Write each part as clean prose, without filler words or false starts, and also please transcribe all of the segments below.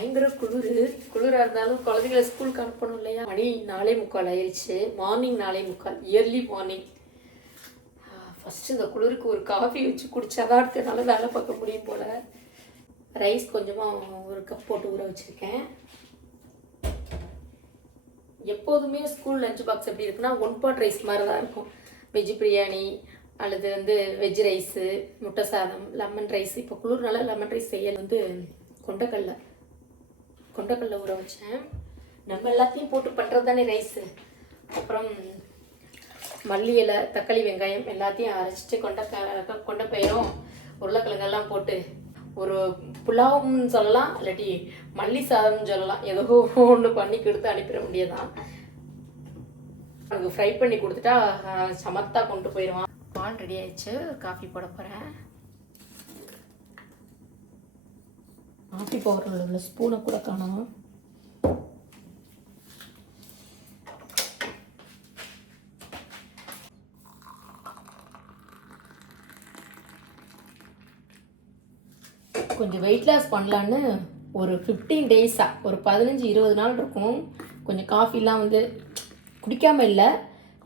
பயங்கர குளிராக இருந்தாலும் குழந்தைங்களை ஸ்கூலுக்கு அனுப்பணும் இல்லையா. மணி 4:45 ஆயிடுச்சு. Morning 4:45, early morning. ஃபஸ்ட்டு இந்த குளிருக்கு ஒரு காஃபி வச்சு குடித்தாதான் அடுத்தனால வேலை பார்க்க முடியும் போல். ரைஸ் கொஞ்சமாக ஒரு கப் போட்டு ஊற வச்சுருக்கேன். எப்போதுமே ஸ்கூல் லஞ்ச் பாக்ஸ் எப்படி இருக்குன்னா 1 பாட் ரைஸ் மாதிரி தான் இருக்கும். வெஜ் பிரியாணி அல்லது வெஜ் ரைஸு, முட்டை சாதம், லெமன் ரைஸ். இப்போ குளிர்னால லெமன் ரைஸ் செய்ய கொண்டக்கடலை ஊற வச்சேன். நம்ம எல்லாத்தையும் போட்டு பண்ணுறது தானே ரைஸு. அப்புறம் மல்லி இலை, தக்காளி, வெங்காயம் எல்லாத்தையும் அரைச்சிட்டு கொண்டைப்பயிரும் உருளைக்கிழங்கெல்லாம் போட்டு ஒரு புலாவ்னு சொல்லலாம், இல்லாட்டி மல்லி சாதம்னு சொல்லலாம். ஏதோ ஒன்று பண்ணி கொடுத்து அனுப்பிட முடியாதான். எனக்கு ஃப்ரை பண்ணி கொடுத்துட்டா சமத்தா கொண்டு போயிடுவான். பால் ரெடி ஆயிடுச்சு. காஃபி போட போகிறேன். காஃபி பவுடரில் உள்ள ஸ்பூனை கூட காணோம். கொஞ்சம் வெயிட் லாஸ் பண்ணலான்னு ஒரு 15 டேஸாக, ஒரு 15-20 நாள் இருக்கும். கொஞ்சம் காஃபிலாம் குடிக்காமல் இல்லை,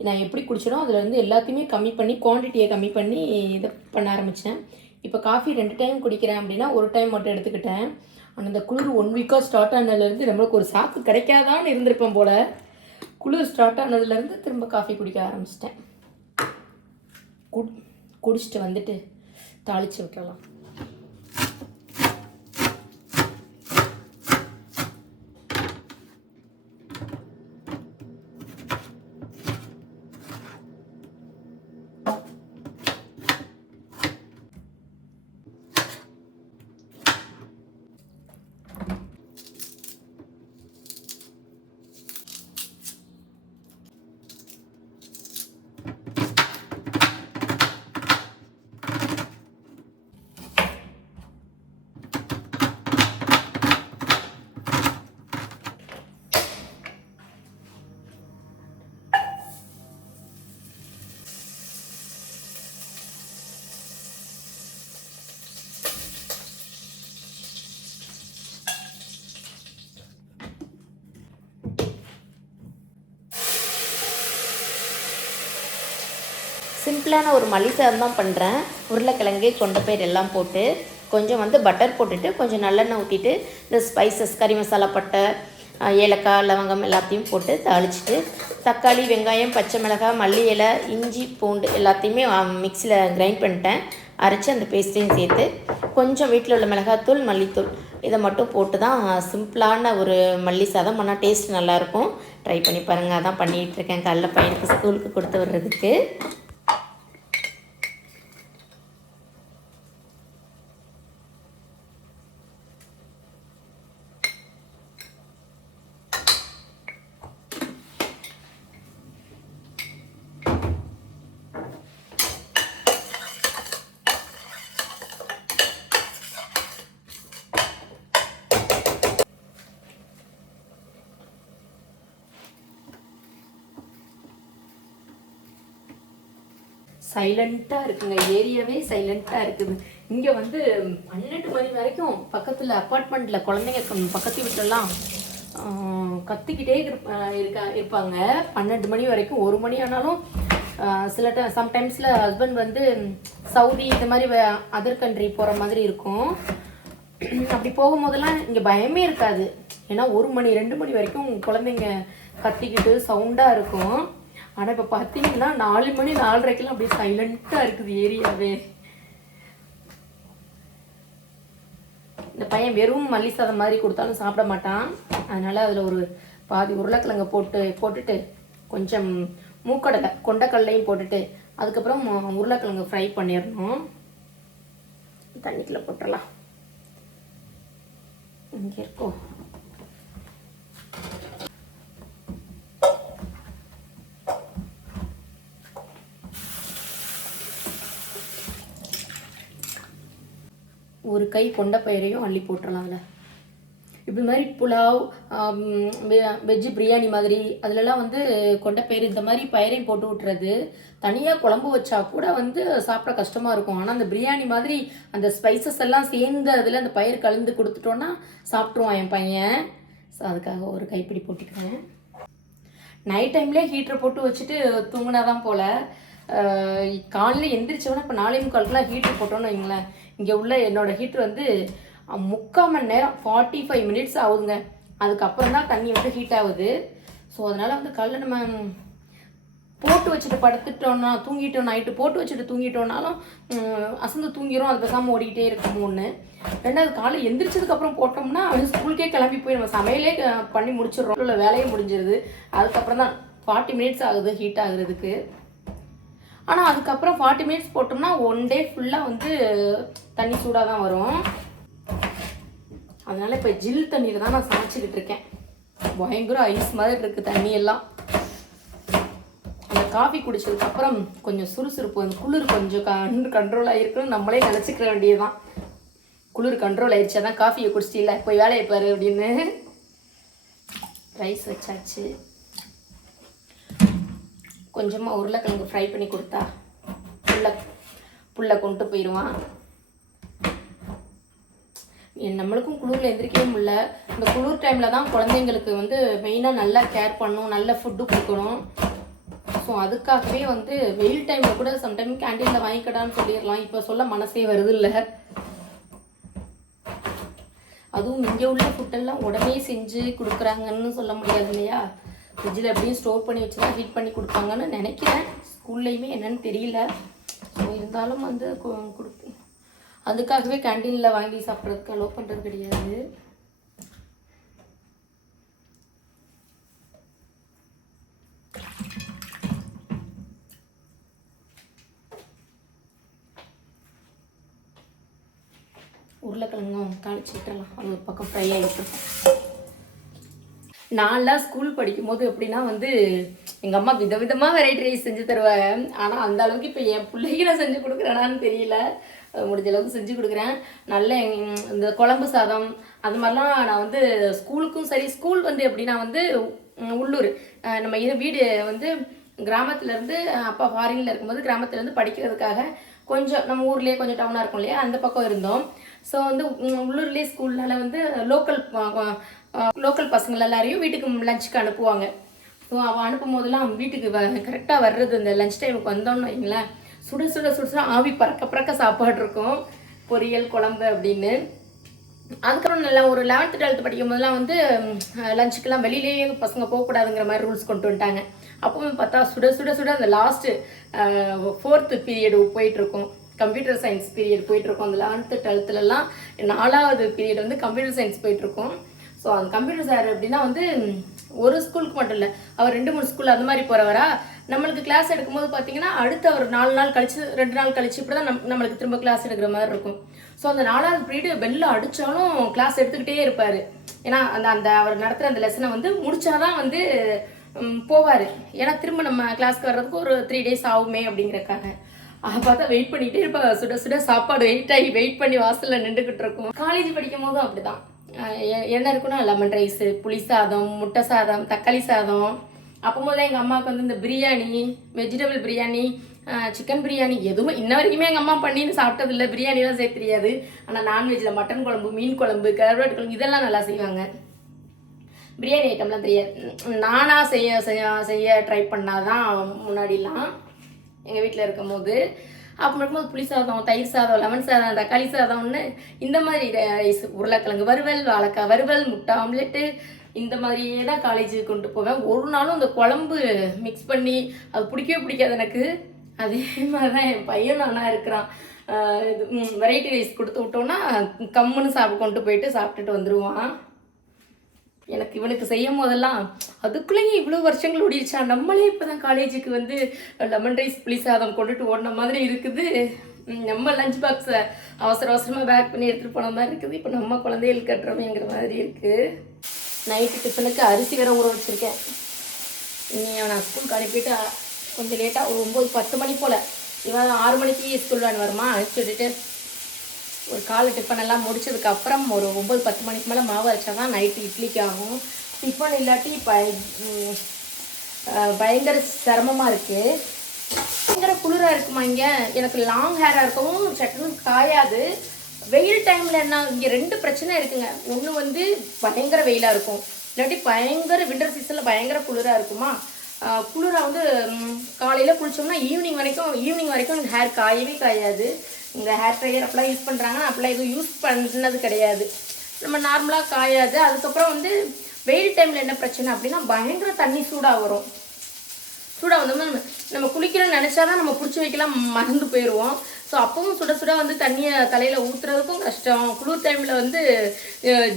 நான் எப்படி குடிச்சிடும் அதில் எல்லாத்தையுமே கம்மி பண்ணி, குவான்டிட்டியை கம்மி பண்ணி இதை பண்ண ஆரம்பித்தேன். இப்போ காஃபி 2 டைம் குடிக்கிறேன் அப்படின்னா 1 டைம் மட்டும் எடுத்துக்கிட்டேன். ஆனால் இந்த குளிர் 1 வீக்காக ஸ்டார்ட் ஆனதுலேருந்து நம்மளுக்கு ஒரு சாக்கு கிடைக்காதான்னு இருந்திருப்பேன் போல். குளிர் ஸ்டார்ட் ஆனதுலேருந்து திரும்ப காஃபி குடிக்க ஆரம்பிச்சிட்டேன். குடிச்சிட்டு தாளித்து விட்டுறலாம். சிம்பிளான ஒரு மல்லி சாதம் தான் பண்ணுறேன். உருளைக்கிழங்கு, கொண்டைப்பயிறு எல்லாம் போட்டு கொஞ்சம் பட்டர் போட்டுட்டு கொஞ்சம் நல்லெண்ணெய் ஊற்றிட்டு இந்த ஸ்பைசஸ், கறி மசாலா, பட்டை, ஏலக்காய், லவங்கம் எல்லாத்தையும் போட்டு தாளிச்சிட்டு தக்காளி, வெங்காயம், பச்சை மிளகாய், மல்லி இலை, இஞ்சி, பூண்டு எல்லாத்தையுமே மிக்சியில் கிரைண்ட் பண்ணிட்டேன். அரைச்சி அந்த பேஸ்ட்டையும் சேர்த்து கொஞ்சம் வீட்டில் உள்ள மிளகாத்தூள், மல்லித்தூள் இதை மட்டும் போட்டு தான் சிம்பிளான ஒரு மல்லி சாதம். ஆனால் டேஸ்ட் நல்லாயிருக்கும். ட்ரை பண்ணி பாருங்கள். அதான் பண்ணிகிட்ருக்கேன் காலைல பையனுக்கு ஸ்கூலுக்கு கொடுத்து விடுறதுக்கு. சைலண்ட்டாக இருக்குங்க. ஏரியாவே சைலண்ட்டாக இருக்குது. இங்கே 12 மணி வரைக்கும் பக்கத்தில் அப்பார்ட்மெண்ட்டில் குழந்தைங்க பக்கத்து வீட்டிலலாம் கத்திக்கிட்டே இருப்பாங்க. 12 மணி வரைக்கும். 1 மணி ஆனாலும் சில சம்டைம்ஸில் ஹஸ்பண்ட் சவுதி இது மாதிரி அதர் கண்ட்ரி போகிற மாதிரி இருக்கும். அப்படி போகும்போதெல்லாம் இங்கே பயமே இருக்காது. ஏன்னா 1 மணி 2 மணி வரைக்கும் குழந்தைங்க கத்திக்கிட்டு சவுண்டாக இருக்கும். ஆனால் இப்போ பார்த்தீங்கன்னா 4 மணி 4:30க்கெல்லாம் அப்படியே சைலண்ட்டாக இருக்குது ஏரியாவே. இந்த பையன் வெறும் மல்லி சாதம் மாதிரி கொடுத்தாலும் சாப்பிட மாட்டான். அதனால் அதில் ஒரு பாதி உருளைக்கிழங்கை போட்டுட்டு கொஞ்சம் கொண்டைக்கடலையும் போட்டுட்டு அதுக்கப்புறம் உருளைக்கிழங்கு ஃப்ரை பண்ணிடணும். தண்ணிக்குள்ளே போட்டுடலாம். இங்கே இருக்கும். ஒரு கை கொண்டைப்பயிரையும் அள்ளி போட்டுடலாம். அதில் இப்படி மாதிரி புலாவ், வெஜ்ஜு பிரியாணி மாதிரி அதிலெல்லாம் வந்து கொண்ட பயிர் இந்த மாதிரி பயிரையும் போட்டு விட்டுறது. தனியாக குழம்பு வச்சா கூட வந்து சாப்பிட கஷ்டமாக இருக்கும். ஆனால் அந்த பிரியாணி மாதிரி அந்த ஸ்பைசஸ் எல்லாம் சேர்ந்து அதில் அந்த பயிர் கலந்து கொடுத்துட்டோன்னா சாப்பிட்ருவான் என் பையன். ஸோ அதுக்காக ஒரு கைப்பிடி போட்டுக்கிறேன். நைட் டைம்லேயே ஹீட்டரை போட்டு வச்சுட்டு தூங்கினாதான் போல். காலையில் எந்திரிச்சோன்னா இப்போ 4:45 ஹீட்டர் போட்டோன்னு வைங்களேன். இங்கே உள்ள என்னோடய ஹீட்ரு வந்து 3/4 மணி நேரம் 45 மினிட்ஸ் ஆகுதுங்க. அதுக்கப்புறம் தான் தண்ணி வந்து ஹீட் ஆகுது. ஸோ அதனால் வந்து காலையில் நம்ம போட்டு வச்சுட்டு படுத்துட்டோன்னா தூங்கிட்டோம், நைட்டு போட்டு வச்சுட்டு தூங்கிட்டோன்னாலும் அசந்து தூங்கிடும். அது பேசாமல் ஓடிக்கிட்டே இருக்கும். ஒன்று. ரெண்டாவது காலை எந்திரிச்சதுக்கப்புறம் போட்டோம்னா ஸ்கூலுக்கே கிளம்பி போய் நம்ம சமையலே பண்ணி முடிச்சிடுறோம், இல்லை வேலையே முடிஞ்சிருது. அதுக்கப்புறம் தான் 40 மினிட்ஸ் ஆகுது ஹீட் ஆகுறதுக்கு. ஆனால் அதுக்கப்புறம் 40 மினிட்ஸ் போட்டோம்னா 1 டே ஃபுல்லாக வந்து தண்ணி சூடாக தான் வரும். அதனால் இப்போ ஜில் தண்ணியில் தான் நான் சமைச்சிக்கிட்டு இருக்கேன். பயங்கர ஐஸ் மாதிரி இருக்குது தண்ணியெல்லாம். அந்த காஃபி குடிச்சதுக்கப்புறம் கொஞ்சம் சுறுசுறுப்பு, அந்த குளிர் கொஞ்சம் கண்ட்ரோல் ஆகிருக்குன்னு நம்மளே நினச்சிக்கிற வேண்டியதுதான். குளிர் கண்ட்ரோல் ஆயிடுச்சு, அதான் காஃபியை குடிச்சிட்டில்ல போய் வேலையை பாரு அப்படின்னு. ரைஸ் வச்சாச்சு. கொஞ்சமாக உருளைக்கிழங்கு ஃப்ரை பண்ணி கொடுத்தா புல்லை கொண்டு போயிடுவான். நம்மளுக்கும் குளிரில் எந்திரிக்கவே முடியல. இந்த குளிர் டைமில் தான் குழந்தைங்களுக்கு வந்து மெயினாக நல்லா கேர் பண்ணணும், நல்ல ஃபுட்டு கொடுக்கணும். ஸோ அதுக்காகவே வந்து வெயில் டைமில் கூட சம்டைம் கேன்டீனில் வாங்கிக்கடான்னு சொல்லிடலாம். இப்போ சொல்ல மனசே வருது இல்லை. அதுவும் இங்கே உள்ள ஃபுட்டெல்லாம் உடனே செஞ்சு கொடுக்குறாங்கன்னு சொல்ல முடியாது இல்லையா. ஃப்ரிட்ஜில் எப்படியும் ஸ்டோர் பண்ணி வச்சு தான் ஹீட் பண்ணி கொடுப்பாங்கன்னு நினைக்கிறேன். ஸ்கூல்லையுமே என்னன்னு தெரியல. ஸோ இருந்தாலும் வந்து கொடுப்போம். அதுக்காகவே கேன்டீனில் வாங்கி சாப்பிட்றதுக்கு அலோவ் பண்ணுறது கிடையாது. உருளைக்கிழங்கும் தாளிச்சு விட்டுறலாம். அது ஒரு பக்கம் ஃப்ரை ஆகிட்டு. நான்லாம் ஸ்கூல் படிக்கும்போது எப்படின்னா வந்து எங்கள் அம்மா விதவிதமாக வெரைட்டி ரைஸ் செஞ்சு தருவாங்க. ஆனால் அந்த அளவுக்கு இப்போ என் பிள்ளைக்கு நான் செஞ்சு கொடுக்குறேனான்னு தெரியல. முடிஞ்ச அளவுக்கு செஞ்சு கொடுக்குறேன். நல்ல இந்த குழம்பு சாதம் அது மாதிரிலாம் நான் வந்து ஸ்கூலுக்கும் சரி. ஸ்கூல் வந்து எப்படின்னா வந்து உள்ளூர் நம்ம வீடு வந்து கிராமத்துலேருந்து அப்பா ஃபாரினில் இருக்கும்போது கிராமத்துலேருந்து படிக்கிறதுக்காக கொஞ்சம் நம்ம ஊர்லேயே கொஞ்சம் டவுனாக இருக்கும் இல்லையா, அந்த பக்கம் இருந்தோம். ஸோ வந்து உள்ளூர்லேயே ஸ்கூல்னால வந்து லோக்கல் பசங்கள் எல்லாரையும் வீட்டுக்கு லஞ்சுக்கு அனுப்புவாங்க. ஸோ அவள் அனுப்பும் போதெல்லாம் வீட்டுக்கு கரெக்டாக வர்றது இந்த லஞ்ச் டைமுக்கு வந்தோன்னு வைங்களேன், சுட சுட சுட சுட ஆவி பறக்க சாப்பாடு இருக்கும், பொரியல் குழம்பு அப்படின்னு. அதுக்கப்புறம் நல்லா ஒரு 11th 12th படிக்கும் போதெல்லாம் வந்து லஞ்சுக்கெல்லாம் வெளியிலேயே பசங்க போகக்கூடாதுங்கிற மாதிரி ரூல்ஸ் கொண்டு வந்துட்டாங்க. அப்பவும் பார்த்தா சுட சுட சுட அந்த லாஸ்ட்டு 4th பீரியடு போயிட்டுருக்கும், கம்ப்யூட்டர் சயின்ஸ் பீரியட் போயிட்டுருக்கோம். அந்த 11th 12thலலாம் 4வது பீரியட் வந்து கம்ப்யூட்டர் சயின்ஸ் போயிட்டுருக்கோம். ஸோ அந்த கம்ப்யூட்டர் சார் எப்படின்னா வந்து ஒரு ஸ்கூலுக்கு மட்டும் இல்லை, அவர் 2-3 ஸ்கூல் அந்த மாதிரி போகிறவரா. நம்மளுக்கு கிளாஸ் எடுக்கும்போது பார்த்தீங்கன்னா அடுத்து அவர் 4 நாள் கழிச்சு 2 நாள் கழிச்சு இப்படி தான் நம்மளுக்கு திரும்ப கிளாஸ் எடுக்கிற மாதிரி இருக்கும். ஸோ அந்த 4வது பீரியடு பெல்ல அடித்தாலும் கிளாஸ் எடுத்துக்கிட்டே இருப்பார். ஏன்னா அந்த அவர் நடத்துகிற அந்த லெசனை வந்து முடிச்சாதான் வந்து போவார். ஏன்னா திரும்ப நம்ம கிளாஸ்க்கு வர்றதுக்கு ஒரு 3 days ஆகுமே அப்படிங்கிறக்காக. பார்த்தா வெயிட் பண்ணிகிட்டே இருப்பாங்க. சுட சுட சாப்பாடு வெயிட் பண்ணி வாசலில் நின்றுக்கிட்டு இருக்கும். காலேஜ் படிக்கும் போதும் அப்படி தான். என்ன இருக்குன்னா லெமன் ரைஸு, புளி சாதம், முட்டை சாதம், தக்காளி சாதம். அப்போம்போதெல்லாம் எங்கள் அம்மாவுக்கு வந்து இந்த பிரியாணி, வெஜிடபிள் பிரியாணி, சிக்கன் பிரியாணி எதுவுமே இன்ன வரைக்குமே எங்கள் அம்மா பண்ணின்னு சாப்பிட்டதில்லை. பிரியாணிலாம் செய்ய தெரியாது. ஆனால் நான்வெஜ்ஜில் மட்டன் குழம்பு, மீன் குழம்பு, கருவாட்டு குழம்பு இதெல்லாம் நல்லா செய்வாங்க. பிரியாணி ஐட்டம்லாம் தெரியாது. நானாக செய்ய ட்ரை பண்ணாதான் முன்னாடிலாம் எங்கள் வீட்டில் இருக்கும் போது. அப்போ இருக்கும்போது புளி சாதம், தயிர் சாதம், லெமன் சாதம், தக்காளி சாதம்னு இந்த மாதிரி ரைஸ், உருளைக்கிழங்கு வறுவல், வாழைக்காய் வறுவல், முட்டை ஆம்லெட்டு இந்த மாதிரியே தான் காலேஜுக்கு கொண்டு போவேன். ஒரு நாளும் அந்த குழம்பு மிக்ஸ் பண்ணி அது பிடிக்கவே பிடிக்காது எனக்கு. அதே மாதிரி தான் என் பையன் நானாக இருக்கிறான். இது வெரைட்டி ரைஸ் கொடுத்து விட்டோன்னா கம்முன்னு கொண்டு போயிட்டு சாப்பிட்டுட்டு வந்துடுவான். எனக்கு இவனுக்கு செய்யும் போதெல்லாம் அதுக்குள்ளேயே இவ்வளோ வருஷங்கள் ஓடிடுச்சா, நம்மளே இப்போ தான் காலேஜுக்கு வந்து லெமன் ரைஸ் புளி சாதம் கொண்டுட்டு ஓடின மாதிரி இருக்குது. நம்ம லஞ்ச் பாக்ஸை அவசரமாக பேக் பண்ணி எடுத்துகிட்டு போன மாதிரி இருக்குது. இப்போ நம்ம குழந்தைகளுக்கு கட்டுறோமேங்கிற மாதிரி இருக்குது. நைட்டு டிஃபனுக்கு அரிசி வேற ஊற வச்சுருக்கேன். இன்னும் நான் ஸ்கூலுக்கு அனுப்பிட்டு கொஞ்சம் லேட்டாக ஒரு 9-10 மணி போல். இவன் 6 மணிக்கு ஸ்கூல் வேன் வருமா, அனுப்பிச்சி விட்டுட்டு ஒரு காலை டிஃபன் எல்லாம் முடிச்சதுக்கப்புறம் ஒரு 9-10 மணிக்கு மேலே மாவு அரைச்சா தான் நைட்டு இட்லிக்கு ஆகும். டிஃபன் இல்லாட்டி பயங்கர சிரமமாக இருக்குது. பயங்கர குளிராக இருக்குமா இங்கே. எனக்கு லாங் ஹேராக இருக்கவும் சட்டுன்னு காயாது. வெயில் டைமில் என்ன இங்கே 2 பிரச்சனை இருக்குங்க. ஒன்று வந்து பயங்கர வெயிலாக இருக்கும், இல்லாட்டி பயங்கர வின்டர் சீசனில் பயங்கர குளிராக இருக்குமா. குளிராக வந்து காலையில் குளித்தோம்னா ஈவினிங் வரைக்கும் எனக்கு ஹேர் காயவே காயாது. இந்த ஹேர் ட்ரையர் அப்பெல்லாம் யூஸ் பண்ணுறாங்கன்னா அப்பெல்லாம் எதுவும் யூஸ் பண்ணது கிடையாது. நம்ம நார்மலாக காயாது. அதுக்கப்புறம் வந்து வெயில் டைமில் என்ன பிரச்சனை அப்படின்னா பயங்கர தண்ணி சூடாக வரும். சூடாக வந்தோம்னா நம்ம குளிக்கிறோன்னு நினச்சா தான் நம்ம பிடிச்சி வைக்கலாம் மறந்து போயிடுவோம். ஸோ அப்பவும் சுட சுட வந்து தண்ணியை தலையில் ஊற்றுறதுக்கும் கஷ்டம். குளிர் டைமில் வந்து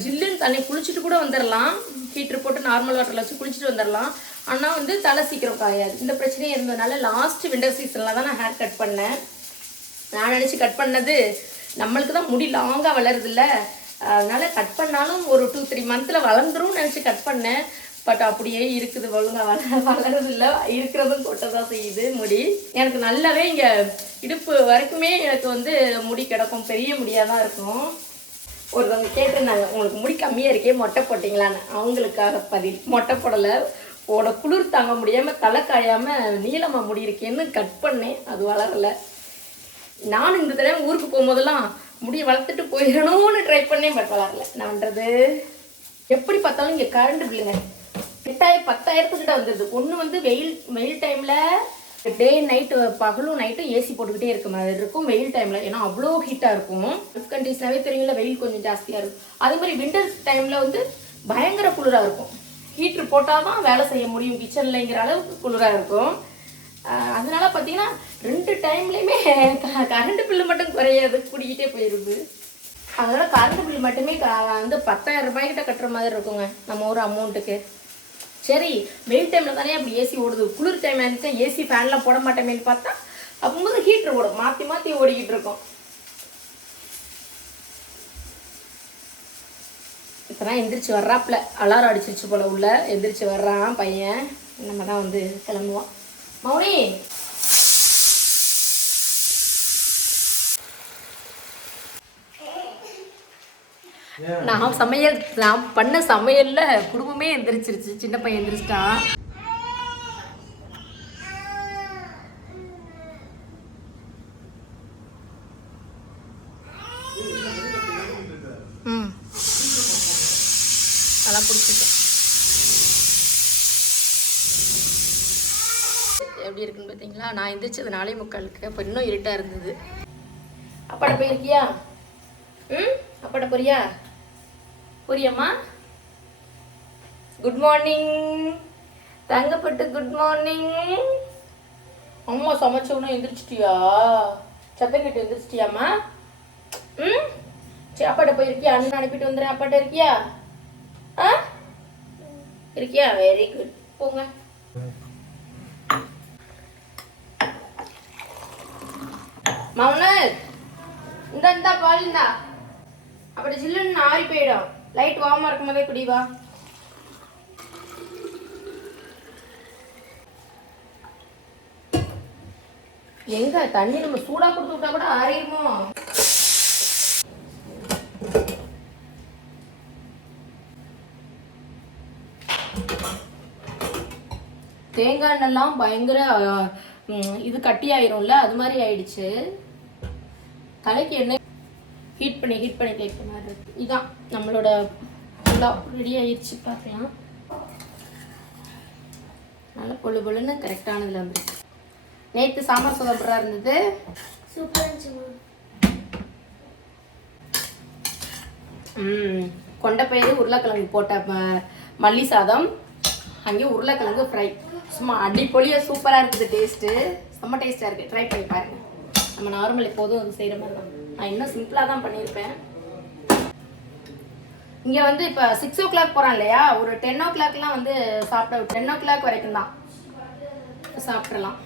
ஜில்லுன்னு தண்ணி குளிச்சுட்டு கூட வந்துடலாம், ஹீட்ரு போட்டு நார்மல் வாட்டரில் வச்சு குளிச்சுட்டு வந்துடலாம். ஆனால் வந்து தலை சீக்கிரம் காயாது. இந்த பிரச்சனையே இருந்ததுனால லாஸ்ட் வின்டர் சீசனில் தான் நான் ஹேர் கட் பண்ணேன். நான் நினச்சி கட் பண்ணது நம்மளுக்கு தான் முடி லாங்காக வளருதில்ல, அதனால் கட் பண்ணாலும் ஒரு 2-3 மந்தில் வளர்ந்துரும் நினச்சி கட் பண்ணேன். பட் அப்படியே இருக்குது, ஒழுங்காக வளருதில்லை, இருக்கிறதும் கொட்டதான் செய்யுது முடி. எனக்கு நல்லாவே இங்கே இடுப்பு வரைக்குமே எனக்கு வந்து முடி கிடக்கும், பெரிய முடியாக தான் இருக்கும். ஒருத்தவங்க கேட்டிருந்தாங்க, உங்களுக்கு முடி கம்மியாக இருக்கே மொட்டை போட்டிங்களான்னு. அவங்களுக்காக பதில், மொட்டை போடலை, குளிர் தாங்க முடியாமல் தலை காயாமல் நீளமாக முடி இருக்கேன்னு கட் பண்ணேன். அது வளரலை. நானும் இந்த தடவை ஊருக்கு போகும்போதெல்லாம் முடியை வளர்த்துட்டு போயிடணும்னு ட்ரை பண்ணேன், பட் வளரலை. நான் பண்ணுறது எப்படி பார்த்தாலும் இங்கே கரண்ட் பில்லுங்க 10,000 வந்துடுது. ஒன்று வந்து வெயில் டைமில் டே நைட்டு, பகலும் நைட்டும் ஏசி போட்டுக்கிட்டே இருக்க மாதிரி இருக்கும் வெயில் டைமில். ஏன்னா அவ்வளோ ஹீட்டாக இருக்கும். கல்ஃப் கண்ட்ரீஸ்னாவே தெரியும்ல, வெயில் கொஞ்சம் ஜாஸ்தியாக இருக்கும். அதே மாதிரி வின்டர் டைமில் வந்து பயங்கர குளிராக இருக்கும். ஹீட்ரு போட்டால் தான் வேலை செய்ய முடியும் கிச்சன்லங்கிற அளவுக்கு குளிராக இருக்கும். அதனால பார்த்தீங்கன்னா 2 டைம்லேயுமே கரண்ட் பில்லு மட்டும் குறையாது, கூடிக்கிட்டே போயிடுது. அதனால் கரண்ட் பில்லு மட்டுமே வந்து 10,000 ரூபாய்க்கிட்ட கட்டுற மாதிரி இருக்குங்க நம்ம ஒரு அமௌண்ட்டுக்கு. சரி, வெயில் டைமில் தானே அப்படி ஏசி ஓடுது, குளிர் டைமில் இருந்துச்சா ஏசி ஃபேன்லாம் போட மாட்டேமேன்னு பார்த்தா அப்போது ஹீட்ரு ஓடும், மாற்றி மாற்றி ஓடிக்கிட்டு இருக்கோம். இப்போ தான் எந்திரிச்சு வர்றாப்புல, அலாரம் அடிச்சிருச்சு போல் உள்ள, எந்திரிச்சு வர்றான் பையன். நம்ம தான் வந்து கிளம்புவான். மௌனி, நான் பண்ண சமையல்ல குடும்பமே எந்திரிச்சிருச்சு. சின்ன பையன் எந்திரிச்சிட்டான். அதெல்லாம் பிடிச்சிருக்கேன். எப்படி இருக்குன்னு பார்த்தீங்களா? நான் எந்திரிச்சது 4:45. அப்போ இன்னும் இருட்டாக இருந்தது. அப்பாட்ட போயிருக்கியா? அப்பாட்ட போறியா? புரியம்மா. குட் மார்னிங் தங்கப்பட்டு, குட் மார்னிங். அம்மா சமைச்சவனும் எந்திரிச்சிட்டியா? சத்தம் கேட்டு எந்திரிச்சிட்டியாம்மா? சரி, அப்பாட்ட போயிருக்கியா? அண்ணன் அனுப்பிட்டு வந்துடுறேன். அப்பாட்ட இருக்கியா? இருக்கியா? Very good. போங்க. மௌனர், இந்த பால் இந்தா. அப்படி ஜில்லுன்னு ஆறி போயிடும். லைட் வார்மாக இருக்கும் போதே குடிவா. எங்க தண்ணி நம்ம சூடாக கொடுத்து விட்டா கூட ஆறிடுமோ? தேங்காய் எண்ணெய்லாம் பயங்கர இது கட்டி ஆயிரும்ல, அது மாதிரி ஆயிடுச்சு. தலைக்கு எண்ணெய் ஹீட் பண்ணி தேய்க்க மாதிரி இருக்கு. இதான் நம்மளோட புலாவ் ரெடி ஆயிடுச்சு. பார்க்கலாம். நல்லா பொழு பொழுன்னு கரெக்டானதுல வந்துருக்கு. நேற்று சாம்பார் சாதம் இருந்தது, சூப்பராக இருந்துச்சு. கொண்டைப்பயிறு உருளைக்கிழங்கு போட்ட மல்லி சாதம், அங்கேயும் உருளைக்கிழங்கு ஃப்ரை. சும்மா அடிப்பொலியாக சூப்பராக இருக்குது. டேஸ்ட்டு செம்ம டேஸ்ட்டாக இருக்குது. ட்ரை பண்ணி பாருங்கள். நம்ம நார்மல் எப்போதும் அது செய்கிற மாதிரி தான். நான் இன்னும் சிம்பிளாக தான் பண்ணியிருப்பேன். இங்கே வந்து இப்போ 6 o'clock போகிறான் இல்லையா, ஒரு 10 o'clockலாம் வந்து சாப்பிட 10 o'clock வரைக்கும் தான் சாப்பிட்றலாம்.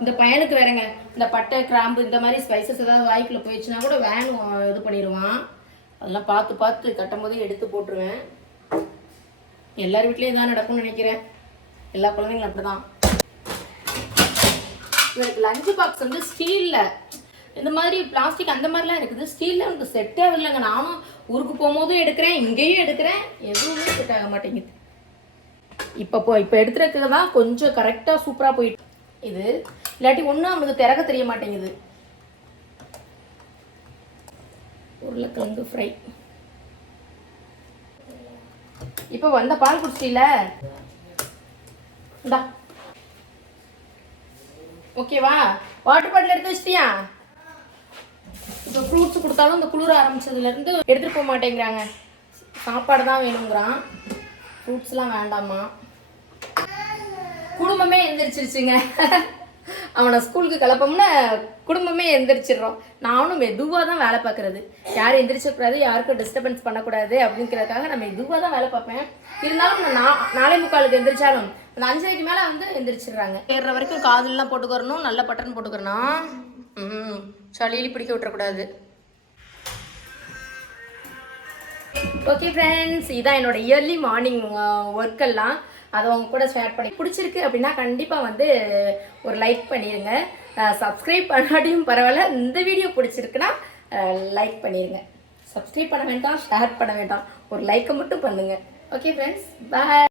இந்த பையனுக்கு வேறங்க இந்த பட்டை கிராம்பு இந்த மாதிரி ஸ்பைசஸ் ஏதாவது வாய்க்குள்ளே போயிடுச்சுன்னா கூட வேன் இது பண்ணிடுவான். அதெல்லாம் பார்த்து கட்டும் போதே எடுத்து போட்டுருவேன். எல்லார் வீட்லேயும் இதான் நடக்கும்னு நினைக்கிறேன். எல்லா குழந்தைங்களும் அப்படி தான். எனக்கு லஞ்சு பாக்ஸ் வந்து ஸ்டீலில், இந்த மாதிரி பிளாஸ்டிக் அந்த மாதிரிலாம் இருக்குது. ஸ்டீலில் எனக்கு செட்டே ஆகலைங்க. நானும் ஊருக்கு போகும்போதும் எடுக்கிறேன், இங்கேயும் எடுக்கிறேன், எதுவுமே செட் ஆக மாட்டேங்குது. இப்போ எடுத்துறதுக்கு தான் கொஞ்சம் கரெக்டாக சூப்பராக போயிட்டு இது. இல்லாட்டி ஒன்றும் அவனுக்கு திறக்க தெரிய மாட்டேங்குது. உருளைக்கிழங்கு ஃப்ரை. இப்போ வந்த பால் குடிச்சிட்டீல, இந்தா ஓகேவா? வாட்டர் பாட்டில் எடுத்து வச்சிட்டியா? இப்போ ஃப்ரூட்ஸ் கொடுத்தாலும் இந்த குளிர ஆரம்பிச்சதுலேருந்து எடுத்துகிட்டு போக மாட்டேங்கிறாங்க. சாப்பாடு தான் வேணுங்கிறான், ஃப்ரூட்ஸ்லாம் வேண்டாமா. குடும்பமே எந்திரிச்சிருச்சுங்க. அவனை ஸ்கூலுக்கு கிளப்போம்னா குடும்பமே எந்திரிச்சிடுறோம். நானும் மெதுவாக தான் வேலை பார்க்குறது. யாரும் எந்திரிச்சக்கூடாது, யாருக்கும் டிஸ்டர்பன்ஸ் பண்ணக்கூடாது அப்படிங்கிறதுக்காக நான் மெதுவாக தான் வேலை பார்ப்பேன். இருந்தாலும் நான் 4:45 எந்திரிச்சாலும் அந்த 5:30க்கு மேலே வந்து எந்திரிச்சிடுறாங்க. ஏறுற வரைக்கும் காதுலாம் போட்டுக்கிறணும், நல்ல பட்டன் போட்டுக்கிறணும். சளியிலி பிடிக்க விட்டுறக்கூடாது. ஓகே ஃப்ரெண்ட்ஸ், இதான் என்னோட இயர்லி மார்னிங் ஒர்க்கெல்லாம். அதை உங்க கூட ஷேர் பண்ணி பிடிச்சிருக்கு அப்படின்னா கண்டிப்பாக வந்து ஒரு லைக் பண்ணிடுங்க. சப்ஸ்கிரைப் பண்ணாட்டியும் பரவாயில்ல, இந்த வீடியோ பிடிச்சிருக்குன்னா லைக் பண்ணிடுங்க. சப்ஸ்கிரைப் பண்ண வேண்டாம், ஷேர் பண்ண வேண்டாம், ஒரு லைக்கை மட்டும் பண்ணுங்கள். ஓகே ஃப்ரெண்ட்ஸ், பாய்.